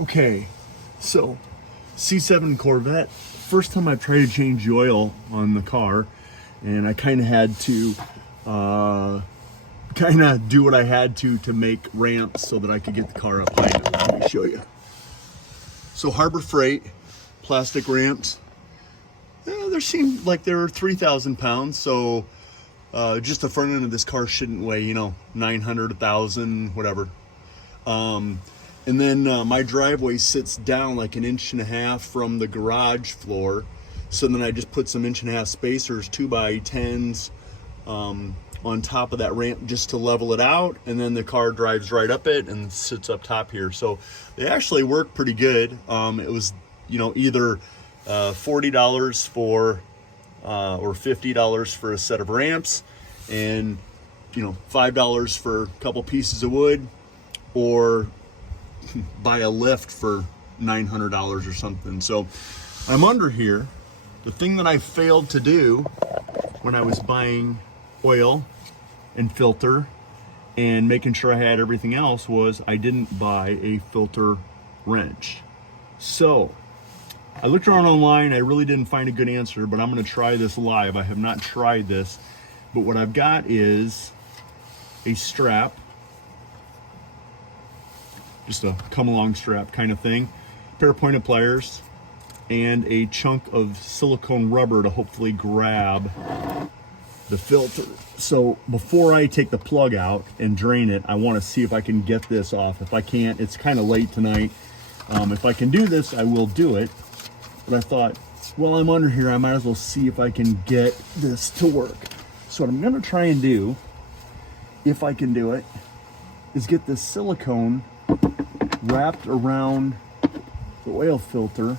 Okay, so C7 Corvette, first time I tried to change the oil on the car, and I kind of had to do what I had to make ramps so that I could get the car up high. Let me show you. So Harbor Freight, plastic ramps, they seem like they're 3,000 pounds, so just the front end of this car shouldn't weigh, 900, 1,000, whatever. And then my driveway sits down like 1.5 inches from the garage floor. So then I just put some 1.5 inch spacers, 2x10s, on top of that ramp just to level it out. And then the car drives right up it and sits up top here. So they actually work pretty good. It was, either $40 for, or $50 for a set of ramps, and, $5 for a couple pieces of wood, or buy a lift for $900 or something. So I'm under here. The thing that I failed to do when I was buying oil and filter and making sure I had everything else was I didn't buy a filter wrench. So I looked around online. I really didn't find a good answer, but I'm going to try this live. I have not tried this, but what I've got is a strap, just a come along strap kind of thing, a pair of pointed pliers, and a chunk of silicone rubber to hopefully grab the filter. So before I take the plug out and drain it, I want to see if I can get this off. If I can't, it's kind of late tonight. If I can do this, I will do it. But I thought, well, I'm under here, I might as well see if I can get this to work. So what I'm going to try and do, if I can do it, is get this silicone wrapped around the oil filter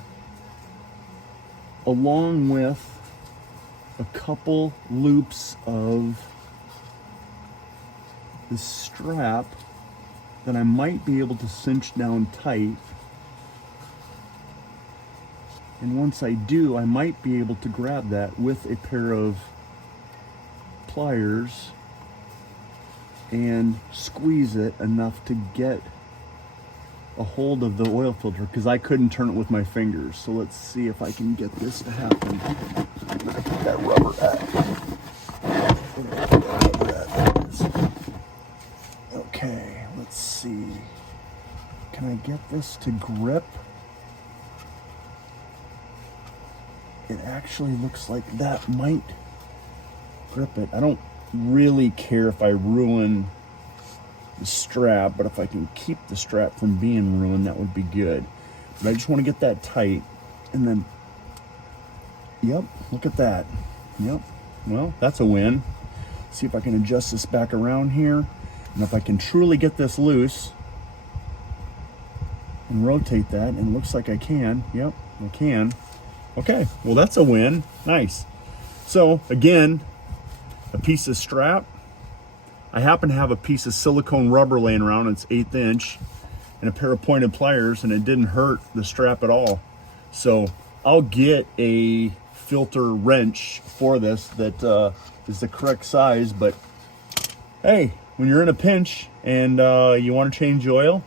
along with a couple loops of the strap that I might be able to cinch down tight. And once I do, I might be able to grab that with a pair of pliers and squeeze it enough to get a hold of the oil filter, because I couldn't turn it with my fingers. So let's see if I can get this to happen. I'm gonna put that rubber at. Okay, let's see. Can I get this to grip? It actually looks like that might grip it. I don't really care if I ruin the strap, but if I can keep the strap from being ruined, that would be good. But I just want to get that tight, and then, yep, look at that. Yep, well, that's a win. See if I can adjust this back around here, and if I can truly get this loose and rotate that, and it looks like I can. Yep, I can. Okay, well, that's a win. Nice. So again, a piece of strap. I happen to have a piece of silicone rubber laying around, it's 1/8 inch, and a pair of pointed pliers, and it didn't hurt the strap at all. So I'll get a filter wrench for this that is the correct size. But hey, when you're in a pinch and you want to change oil,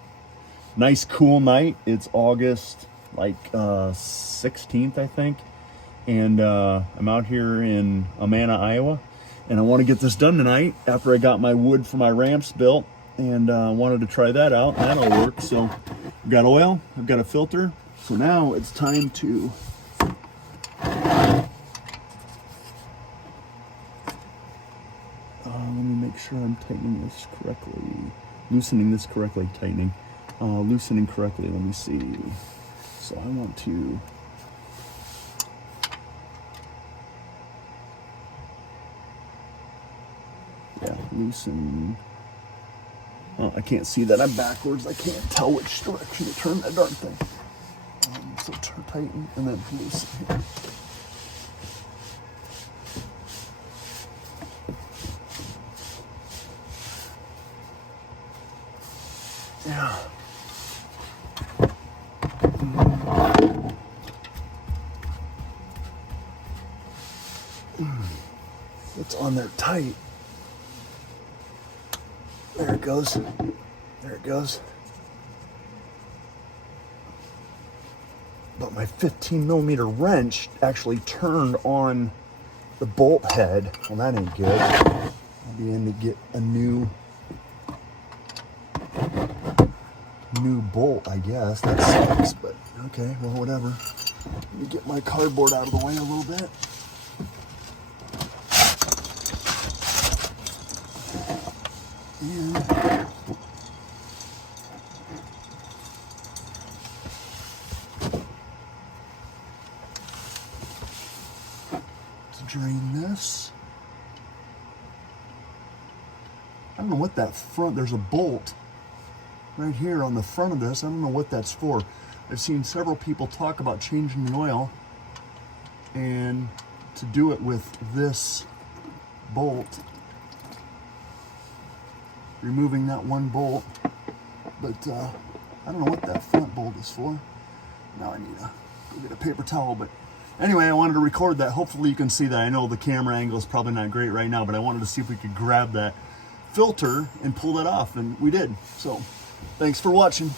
nice cool night. It's August 16th, I think, and I'm out here in Amana, Iowa. And I want to get this done tonight after I got my wood for my ramps built, and wanted to try that out, and that'll work. So I've got oil, I've got a filter. So now it's time to let me make sure I'm tightening this correctly, loosening this correctly, loosening correctly. Let me see. So I want to loosen. Oh, I can't see that. I'm backwards. I can't tell which direction to turn that darn thing. So tighten and then loosen here. Yeah. It's on there tight. There it goes. There it goes. but my 15mm wrench actually turned on the bolt head. Well, that ain't good. I'll be in to get a new bolt, I guess. That sucks, but okay, well, whatever. Let me get my cardboard out of the way a little bit. And to drain this. I don't know what that front, there's a bolt right here on the front of this. I don't know what that's for. I've seen several people talk about changing the oil and to do it with this bolt, removing that one bolt, but I don't know what that front bolt is for. Now I need to go get a paper towel, but anyway, I wanted to record that. Hopefully you can see that. I know the camera angle is probably not great right now, but I wanted to see if we could grab that filter and pull that off, and we did. So thanks for watching.